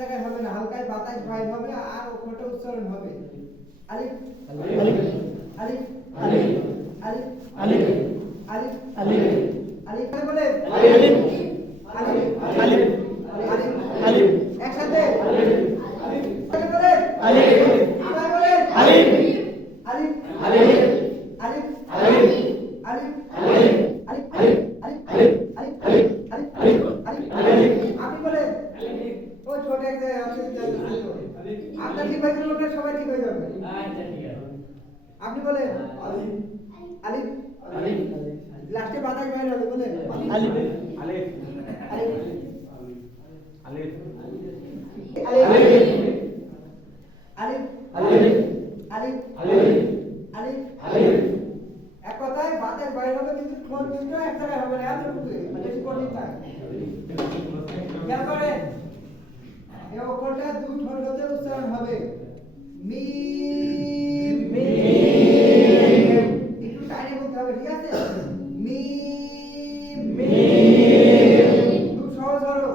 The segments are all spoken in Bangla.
জায়গায় হবে না, হালকায় বাতাস বাইর হবে আর ওটা উচ্চারণ হবে। আলিফ আলিফ আলিফ আলিফ আলিফ আলিফ আলিফ আলিফ আলিফ বলে আলিফ আলিফ আলিফ আলিফ আলিফ একসাথে আলিফ বলে আলিফ আবার বলে আলিফ আলিফ আলিফ আলিফ আলিফ আলিফ আলিফ আলিফ আলিফ আলিফ আলিফ আলিফ আলিফ আলিফ আলিফ আলিফ আলিফ আপনি বলেন ওই ছোট এক জায়গায় আছে আপনার ঠিক হয়ে গেলে সবাই ঠিক হয়ে যাবে। আপনি বলেন আলিফ আলিফ আলিফ লাস্টে বাতাস বাইরে হবে বলেন আলিফ আলিফ আলিফ আলিফ আলিফ আলিফ আলিফ আলিফ আলিফ আলিফ এক কথায় বাতাস বাইরে হবে কিন্তু ঠোঁট কিন্তু এক জায়গায় হবে না, এতটুকুই বেশি কঠিন না। খেয়াল করেন এই অক্ষরটা দুই ঠোঁট হতে উচ্চারণ হবে মিম মিম, একটু টাইনে বলতে হবে, ঠিক আছে? মিম মিম, খুব সহজ হলো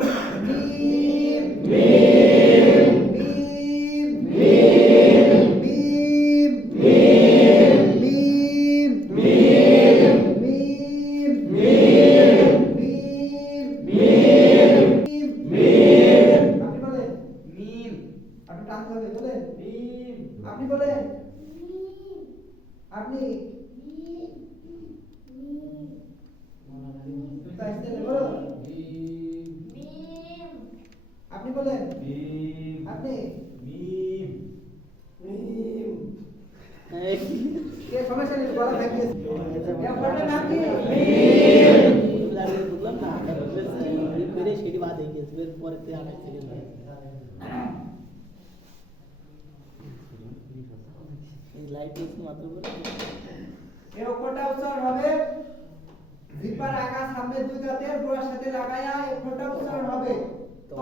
মিম মিম মিম মিম মিম মিম মিম মিম মিম আপনি বলেন মিম, আপনি টানতে হবে বলেন মিম, আপনি বলেন আপনি আপনি বলেন আপনি কে সমস্যা নেই, গলা ভেঙে গেছে। আপনার নাম কি? বুঝলাম না মেরে সেটি বাদ হয়ে গেছে পরে 28 সেকেন্ড লাইট মাত্র করে এই অক্ষরটা উচ্চারণ হবে জিহ্বার আগা সামনে দুই দাঁতের গোড়ার সাথে লাগায়া এই অক্ষরটা উচ্চারণ হবে ত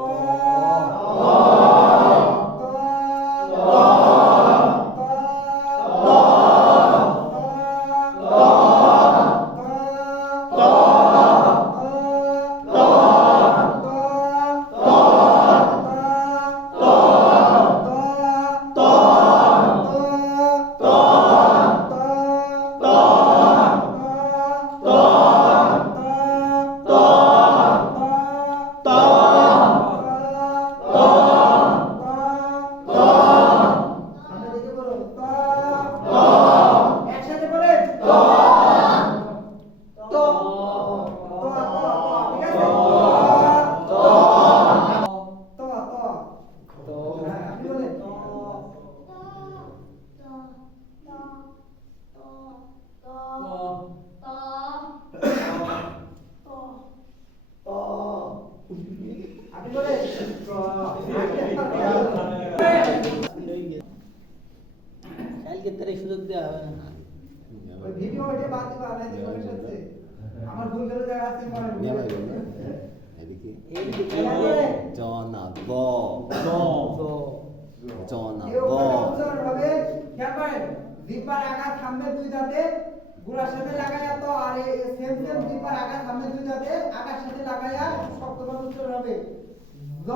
একসাথে বলেন আপনি বলেন আপনি বলেন কালকে তার সুযোগ দেওয়া হবে না ওই ভিডিও ওইটা বাদ দিবা না যে সমস্যা হচ্ছে আমার ভুল করে জায়গা আছে মনে নিয়ে ভাই বল না এদিকে জনাব জনাব এই অক্ষরটা উচ্চারণ হবে খেয়াল করেন জিহ্বার আগা সামনে দুই দাঁতে গুড়ার সাথে লাগায়া তো আর এই সেম সেম জিহ্বার আগা সামনে দুই দাঁতে আগার সাথে লাগায়া শব্দভাবে উচ্চারণ হবে জ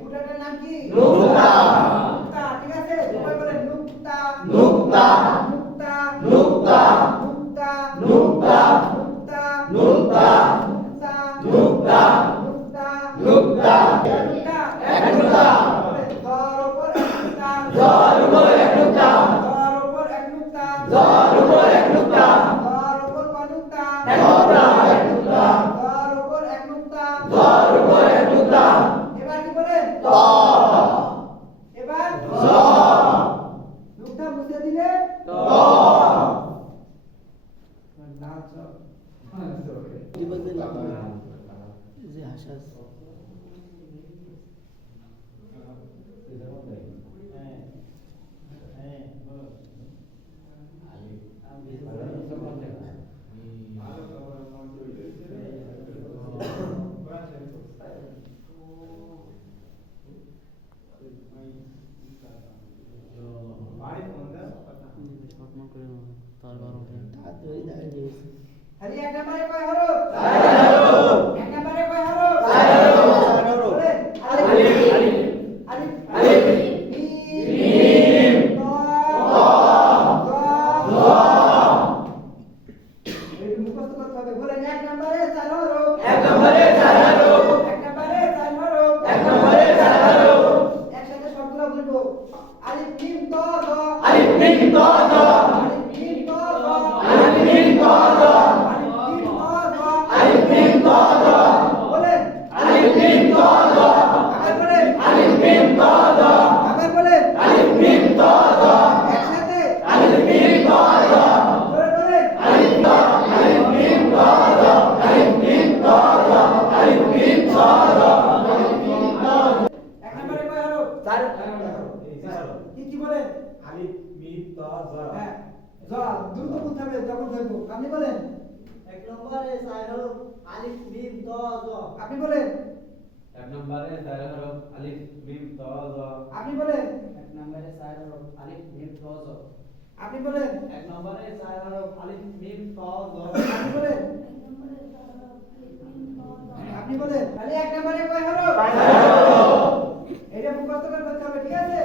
ফুটাটার নাম কি? নুক্তা। ঠিক আছে, সবাই বলেন নুক্তা নুক্তা নুক্তা নুক্তা নুক্তা নুক্তা নুক্তা নুক্তা নুক্তা নুক্তা নুক্তা নুক্তা এক নুক্তা জর উপর এক নুক্তা জর উপর এক নুক্তা জর উপর এক নুক্তা জর উপর এক নুক্তা জর উপর কয় নুক্তা এক নুক্তা এক নুক্তা জর উপর এক নুক্তা জর উপর এক নুক্তা এবার কি বলেন ত এবার জ নুক্তা মুছে দিলে ত নাচ দিবসে যে হাসাস আরে এক নম্বরে কয় হরফ? এক নম্বরে কয় হরফ? বলেন। আলিফ মিম ত জ এই মুখস্থ করতে হবে। বলেন এক নম্বরে চার হরফ। এক নম্বরে চার হরফ। একসাথে সবগুলো বলবো। আলিফ মিম ত জ। আলিফ মিম ত জ। বলেন আবার বলেন একসাথে বলেন এক নম্বরে কয় হরফ? কি বলেন? আলিফ মিম ত জ হ্যাঁ জ দ্রুত বলতে হবে যখন ধরবো। আপনি বলেন। এক নম্বরে চার হরফ আলিফ মিম ত জ আপনি বলেন। এক নম্বরে চার হরফ আলিফ মিম ত জ আপনি বলেন। এক নম্বরে চার হরফ আলিফ মিম ত জ আপনি বলেন। এক নম্বরে চার হরফ আলিফ মিম ত জ আপনি বলেন। আপনি বলেন। তাহলে এক নম্বরে কয় হরফ? এটা মুখস্থ করে করতে হবে, ঠিক আছে?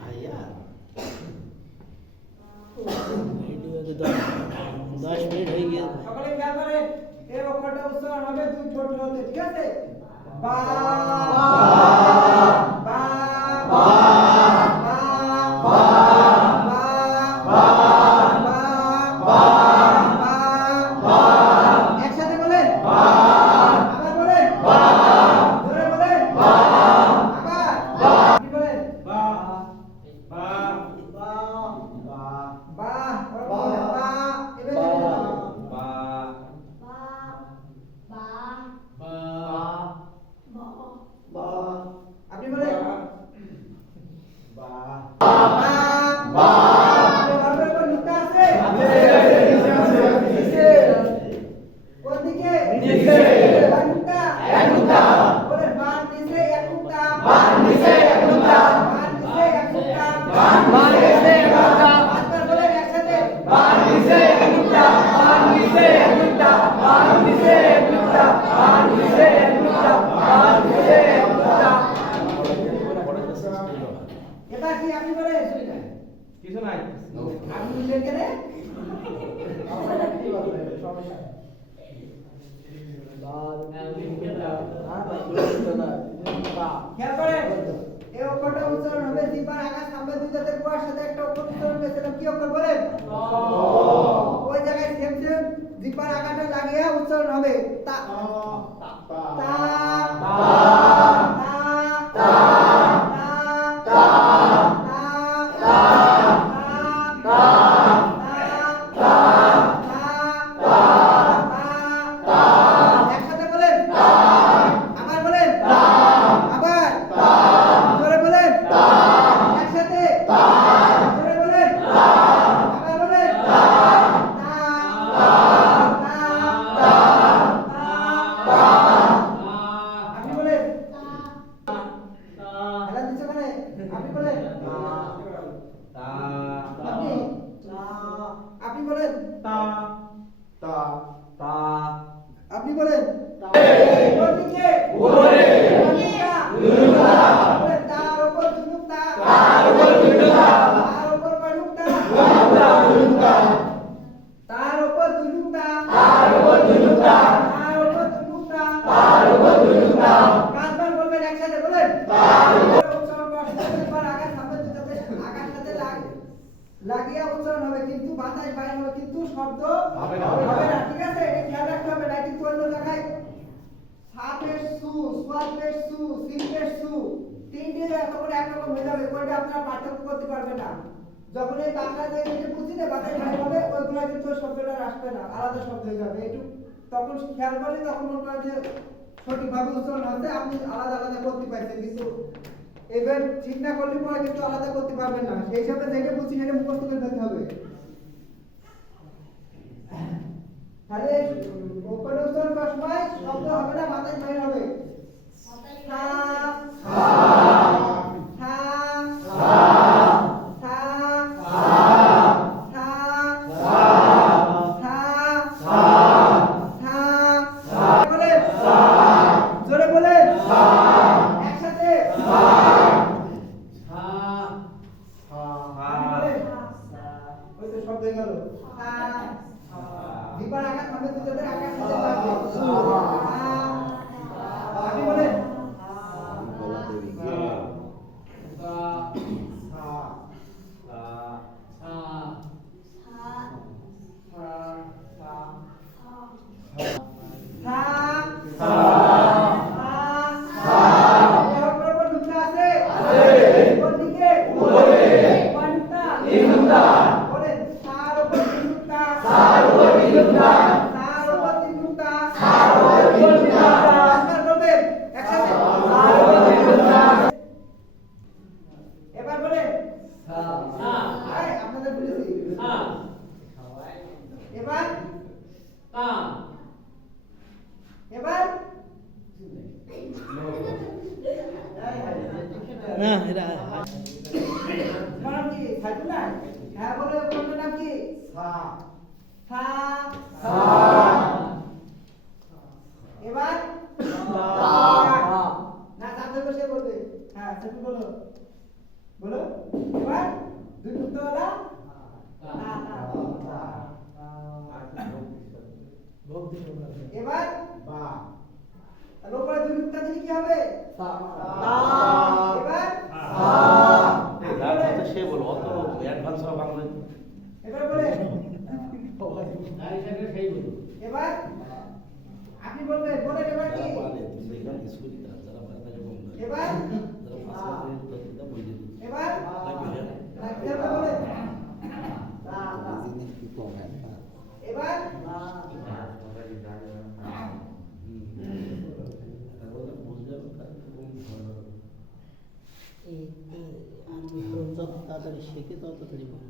ভাইয়া ভিডিওতে 10 মিনিট হয়ে গেছে সকলে খেয়াল করেন, এই অক্ষরটা উচ্চারণ হবে দুই ঠোঁট হতে, ঠিক আছে? বা বা বা একসাথে বলেন। আবার বলেন। জোরে বলেন। আবার আপনি বলেন। বা বা বা বা বলেন বা এবারে বলেন। বা বা আপনি বলেন। বা বা আপনার উপর নুক্তা আছে? নিচে। কোন দিকে? বা নুক্তা? বলেন বার নিচে এক নুক্তা। পাঁচবার বলেন একসাথে। এবার কি আপনি বলেন? কিছু নাই আপনি বুঝলেন কেন? খেয়াল করেন, এই অক্ষরটা উচ্চারণ হবে জিহ্বার আকাশ সামনে দুই দাঁতের গোড়ার সাথে একটা অক্ষর উচ্চারণ হয়েছিলাম, কি অক্ষর বলেন? ওই জায়গায় সেম সেম জিহ্বার আকাশটা লাগিয়ে উচ্চারণ হবে তা তা তা তা একসাথে বলেন। আবার বলেন। আবার জোরে বলেন। একসাথে জোরে বলেন। আবার বলেন। আপনি বলেন। হেলা দিচ্ছ কেন? আপনি বলেন। তা আপনি আপনি বলেন। তা তা তা আপনি বলেন। কোন দিকে? বলেন, তার উপর দুই নুক্তা। তার উপর কয় নুক্তা? তার উপর দুই নুক্তা। পাঁচবার বলবেন একসাথে, বলেন। উচ্চারণ করার সময় দুইবার আকাশ সামনে দুই দাঁতের আকাশের সাথে লাগিয়ে উচ্চারণ হবে, কিন্তু বাতাস বাইরে হবে, কিন্তু শব্দ হবে না। হবে না, ঠিক আছে? এটা খেয়াল রাখতে হবে, না কিন্তু অন্য জায়গায় হয়ে যাবে, কোনটা আপনারা পার্থক্য করতে পারবেন না। যখন এই বাংলা যে বুঝিতে বাতাস ভাই হবে ওইগুলা কিন্তু ওই শব্দটা আসবে না, আলাদা শব্দ হয়ে যাবে। একটু তখন খেয়াল করলে তখন মনে করেন যে সঠিকভাবে উচ্চারণ হচ্ছে, আপনি আলাদা আলাদা করতে পারছেন, কিন্তু এবার ঠিক না করলে পরে কিন্তু আলাদা করতে পারবেন না। সেই হিসাবে যেটা বুঝছি সেটা মুখস্থ করে ফেলতে হবে। তাহলে ওপরে উচ্চারণ করার সময় শব্দ হবে না, বাতাস বাইর হবে। সা সা সা সা সা সা সা সা বলে জোরে বলে একসাথে ওই তো শব্দ হয়ে গেল। বিবার আকাশ হবে, দুটোদের আকাশ দিতে পারবে। আপনি বলেন এবার বলেন আপনাদের বলেছি। এবার এবার না এটা নাম কি সাইদুল্লাহ? হ্যাঁ বলে কোনটার নাম কি? সা সা সা। এবার না সাথে বসে বলবে। হ্যাঁ সেটা বলো বলো। এবার দুই মুক্তওয়ালা এবার বা। আর উপরে দুই মুক্তা দিলে কি হবে? এবার সে বলো অত অ্যাডভান্স হওয়া বাংলা এবার বলে এবার আপনি বলবেন বলে এবার কি? এবার এবার বলে এবার যত তাড়াতাড়ি শেখে তত তাড়াতাড়ি বলে।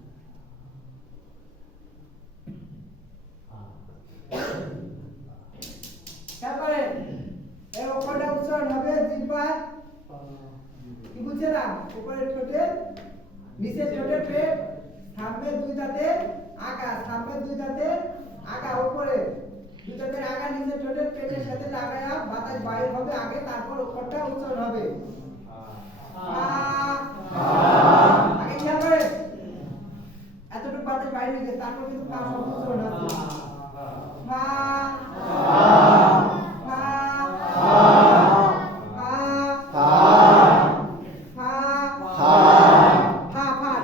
তারপরে এই উপরটা উচ্চারণ হবে জিহ্বার কি বুঝছিলাম? উপরের ঠোঁটে নিচের ঠোঁটের পেট, সামনে দুই দাঁতের আগা, সামনে দুই দাঁতের আগা, উপরে দুই দাঁতের আগা নিচের ঠোঁটের পেটের সাথে লাগায়া বাতাস বাইর হবে আগে, তারপর উপরটা উচ্চারণ হবে। আগে খেয়াল করেন এতটুকু বাতাস বাইরে হয়ে গেছে, তারপর কিন্তু শব্দ উচ্চারণ হচ্ছে। ফা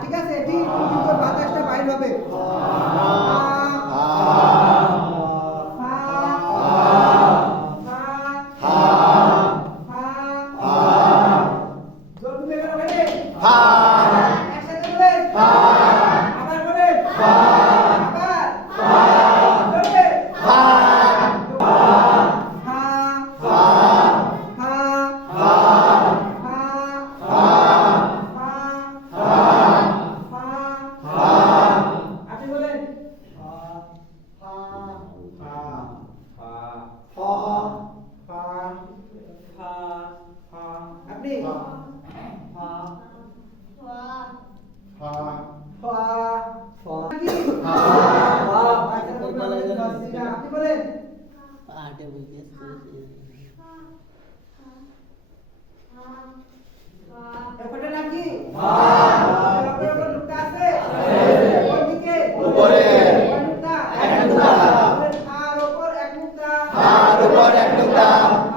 ঠিক আছে, ঠিক কিন্তু বাতাসটা বাইর হবে। একসাথে বলেন আবার বলেন আবার জোরে আপনি বলেন আপনি আপনি বলেন আটে বুঝে এরপরটা নাম কি? উপরে উপরে লুকটা আছে কোন দিকে? উপরে। কোন লুকটা? এক লুকটা। আর উপর এক লুকটা। আর উপর এক লুকটা।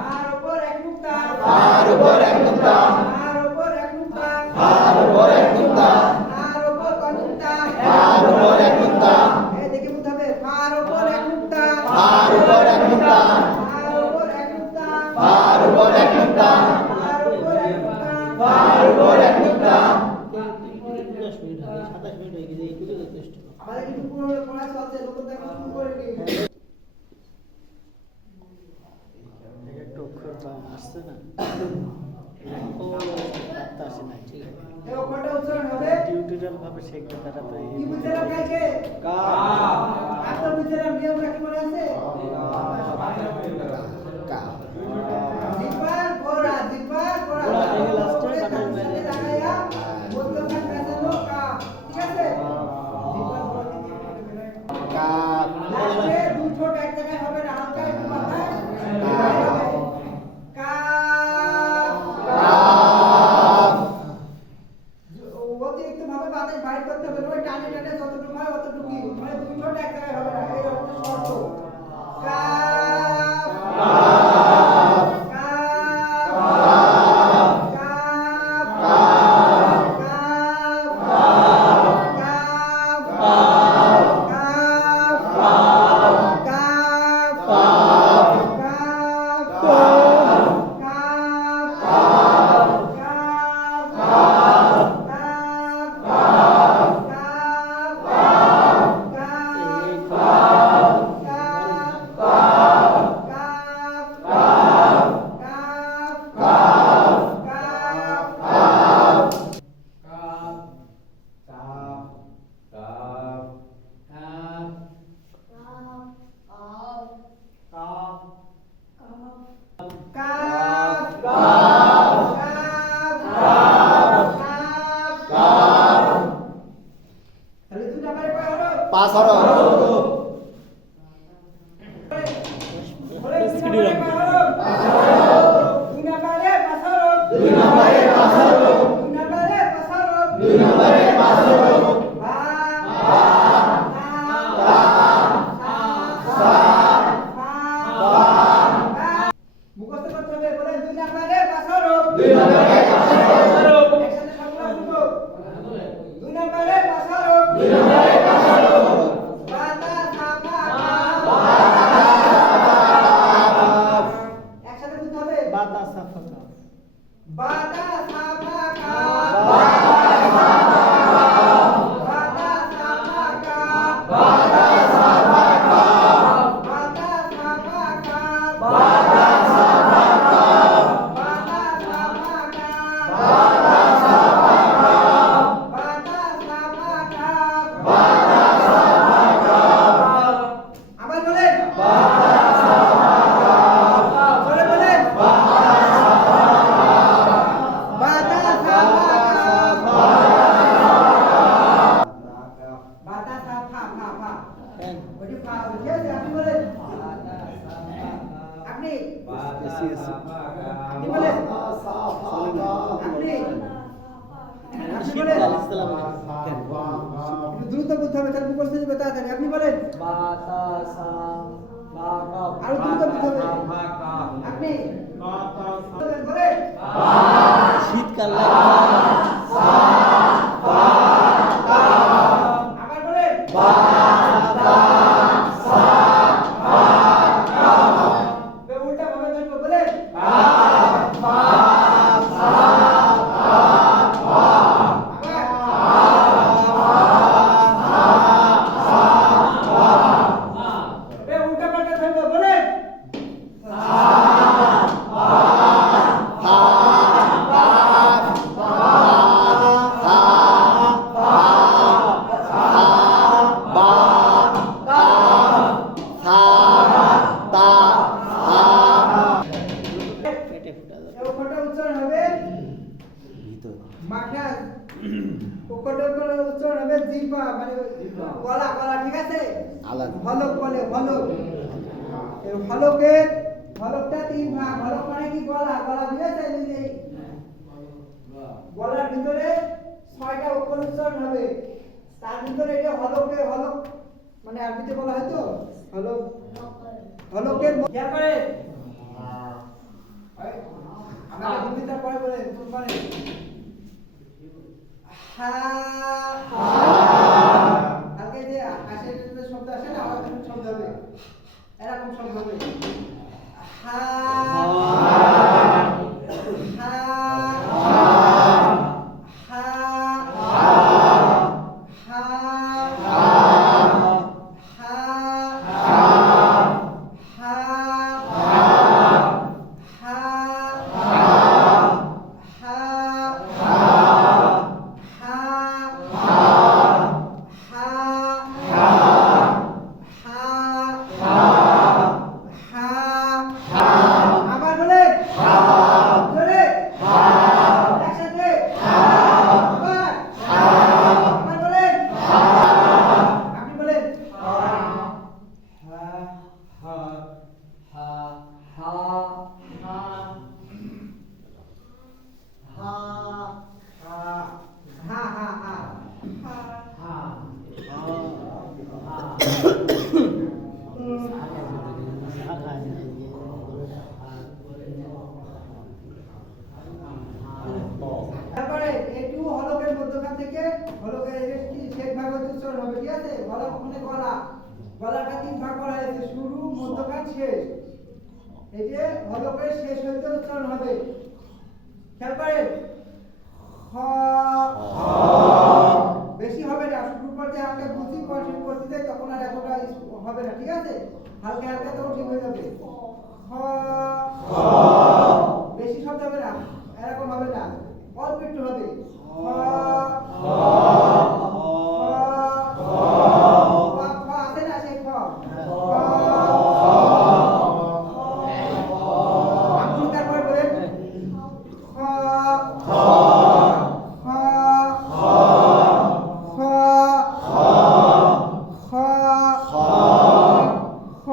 আর উপর এক লুকটা। আর উপর এক লুকটা। আর উপর এক লুকটা। আর উপর এক লুকটা। আর উপর কোন লুকটা? আর উপর এক লুকটা। এই দেখে বুঝতে হবে আর উপর এক লুকটা। আর উপর এক লুকটা। আর উপর এক লুকটা। আর উপর এক লুকটা। আর উপর এক লুকটা। আর উপর এক লুকটা। চলছে লোকের দেখো শুরু করে নি একটা অক্ষর বা আসছে না ও বার্তা আসে না ঠিক আছে এই অক্ষরটা উচ্চারণ হবে টিউটোরিয়াল ভাবে শিখবে তারা তো কি বুঝলাম কালকে আপনারা বুঝলাম নিয়মটা কি মনে আছে জিপার গোড়া গোড়া থেকে লাস্টে বাতাস বাইরে লাগাইয়া মধ্যখান পেছানো কা ঠিক আছে জিপার গোড়া থেকে লাস্টে দুই ঠোঁট এক জায়গায় হবে না হালকা একটু মাথায় কা অতিরিক্ত ভাবে বাতাস বাইর করতে হবে ওই টানে টানে যতটুকু হয় অতটুকুই মানে দুই ঠোঁট এক জায়গায় হবে না এই হচ্ছে শর্ত কা পাঁচ হরফ মুখস্থ করতে হবে বলেন 2 নম্বরে 5 হরফ 2 নম্বরে 5 হরফ একসাথে সবগুলো শুনবো 2 নম্বরে 5 হরফ 2 নম্বরে 5 হরফ বাতা সাফা একসাথে বলতে হবে বাতা সাফা বাতা সাফা কা আবার বলেন বলেন বাতা সাফা বাতা সাফা ফা ওই ফা ঠিক আছে আপনি বলেন আপনি আপনি বলেন আপনি শীতকাল ইসলাম একটু দ্রুত বলতে হবে তার মুখস্থ হবে তাড়াতাড়ি আপনি বলেন আরো দ্রুত বলতে হবে আপনি বলেন শীতকাল আবার বলেন উল্টা ভাবে ধরবো বলেন উল্টা পাল্টা ধরবো বলেন পেটে ফুটা যাবে অক্ষরটা উচ্চারণ হবে মাখা অক্ষরটা উচ্চারণ হবে জিহ্বা মানে গলা গলা ঠিক আছে আলাদা হলক বলে হলক এই হলকটা 3 ভাগ হলক মানে কি গলা গলা বুঝেছে এই গলার ভিতরে 6টা অক্ষর উচ্চারণ হবে তার ভিতরে এটা হলক মানে আরবিতে বলা হয় তো হলকের ইয়া করে আমরা ভূমিকা পড়ে বলেন তুমি পারেন হা আগে যে আশের যে শব্দ আসে না ওরকম শব্দ হবে এরকম শব্দ হবে হা হা হা হা 사가 아니라 이게 তারপরে একটু হলকের মধ্যখান থেকে হলকের একটি শেষ ভাগ হচ্ছে উচ্চারণ হবে, ঠিক আছে? হলক মানে গলা, গলাটা তিন ভাগ করা হয়েছে, শুরু, মধ্যখান, শেষ। এই যে হলকের শেষ হইতে উচ্চারণ হবে। খেয়াল করেন, খ বেশি হবে না, শুরু করতে হালকা বুঝি কন্টিনিউ করতে যাই তখন আর এতটা হবে না, ঠিক আছে? হালকা হালকা তখন ঠিক হয়ে যাবে। খ বেশি শব্দ হবে না, এরকম হবে না, অল্প একটু হবে। আছে না সেই খ, আপনি তারপর বলেন খ খ খ খ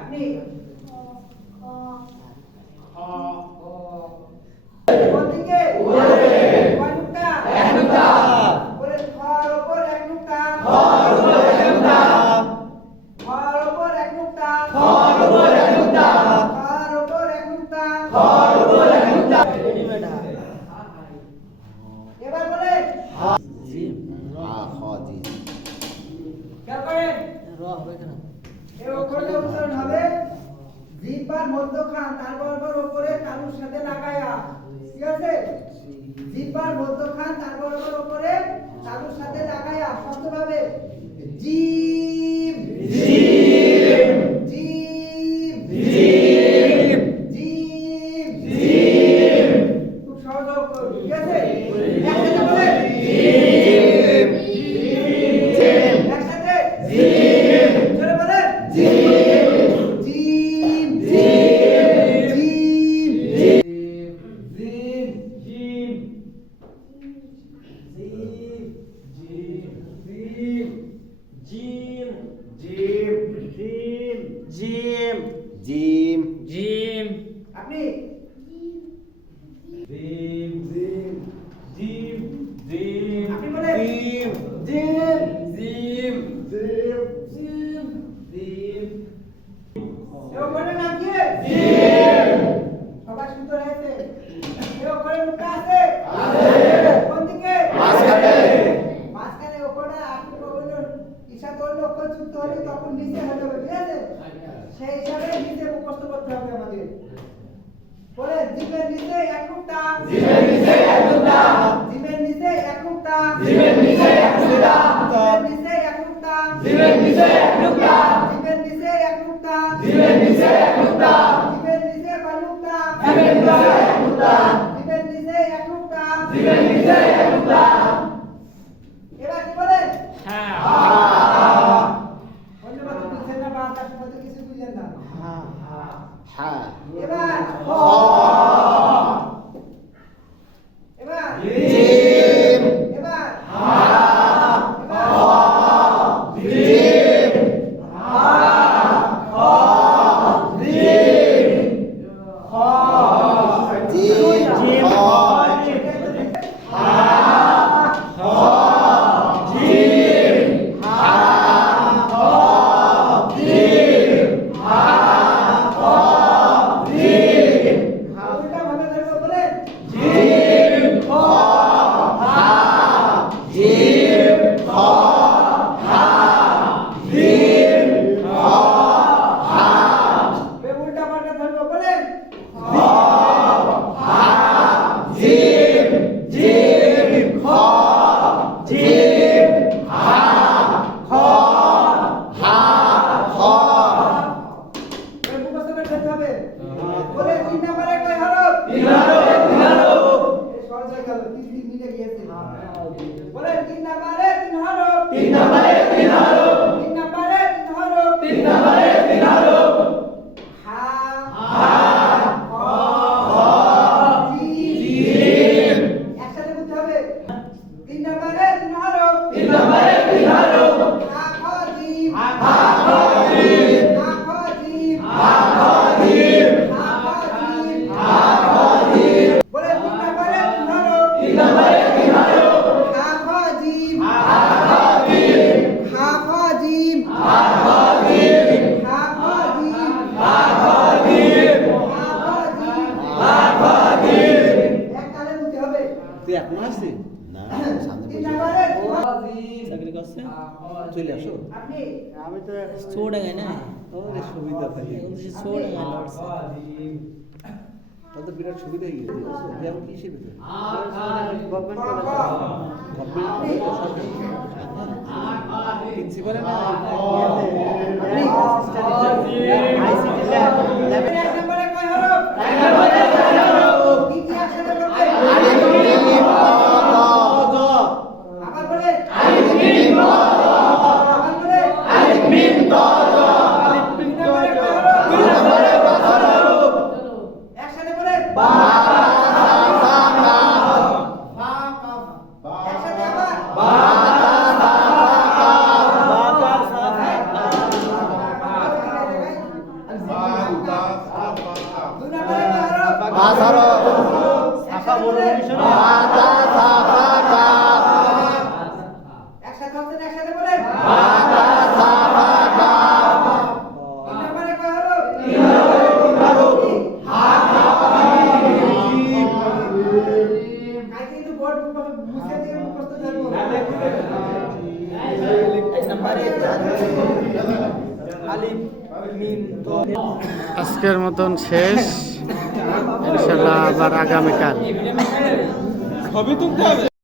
আপনি কোন দিকে কয় নুক্তা? এক নুক্তা। বলে খর উপর এক নুক্তা, খর উপর এক নুক্তা, খর উপর এক নুক্তা, খর উপর এক নুক্তা, খর উপর এক নুক্তা, খর উপর এক নুক্তা। এবার বলে জিম খ জি খেয়াল করেন, র হবে কেন? এই অক্ষরটা উচ্চারণ হবে জিহ্বার মধ্যখান, তারপর উপরে তালুর সাথে লাগায়া, ঠিক আছে? জিহ্বার মধ্যখান, তারপর উপরে তালুর সাথে লাগায়া শব্দভাবে জিম জিম জিম জিম জিম জিম। খুব সহজ অক্ষর, ঠিক আছে? একসাথে বলে জিম জিম, একসাথে জিম, জোরে বলেন জিম জিম জিম জিম জিম জিম জিম জিম আপনি আপনি বলেন এই অক্ষরের নাম কি? সবাই সুন্দর হয়েছে। এই অক্ষরের মুখটা আছে? কোন দিকে? মাঝখানে অক্ষরটা আপনি বললেন ঈশা করলে অক্ষর যুক্ত হলে তখন নিচে হয়ে যাবে, ঠিক আছে? সেই হিসাবে নিচে মুখস্থ করতে হবে আমাদের। বলে জিমের নিচে এক নুক্তা, জিমের নিচে এক নুক্তা, জিমের নিচে এক নুক্তা, জিমের নিচে এক নুক্তা, জিমের নিচে এক নুক্তা, জিমের নিচে এক নুক্তা, জিমের নিচে এক নুক্তা, জিমের নিচে এক নুক্তা, জিমের নিচে কয় নুক্তা, জিমের নিচে এক নুক্তা, জিমের নিচে এক নুক্তা, জিমের নিচে এক নুক্তা। এবার কি বলেন? হ্যাঁ ধন্যবাদ, বুঝছেন না, বারবার সময় তো কিছু বুঝলেন না। হা এবার খ, এবার জিম এবার হা এবার জিম হা জিম জিম খ জিম হা তিন নম্বরে তিন হরফ হা খ জিম একসাথে বলতে হবে তিন নম্বরে তিন হরফ হা খ জিম বলে তিন নম্বরে তিন হরফ হা খ জিম এক তালে বলতে হবে তুই এখন আসছিস না সামনে তিন বসে নম্বরে চাকরি করছে চলে আসো আপনি আমি তো চৌডাঙ্গায় না ওরে সুবিধা পাই এখন সে চৌডাঙ্গায় লড়ছে তাহলে তো বিরাট সুবিধা হয়ে গেছে যেমন কিসের ভিতরে গভর্নমেন্ট প্রিন্সিপালে না এক নম্বরে কয় হরফ তিনটি একসাথে বলতে আবার বলে আবার বলে তিন নম্বরে কয় হরফ একসাথে বলে একসাথে আবার দুই নম্বরে কয় হরফ একসাথে বলে একসাথে হচ্ছেন একসাথে বলেন তিন নম্বরে কয় হরফ কালকে কিন্তু বোর্ড মুছে দিয়ে মুখস্থ ধরবো আজকের মতন শেষ ইনশাল্লাহ আবার আগামীকাল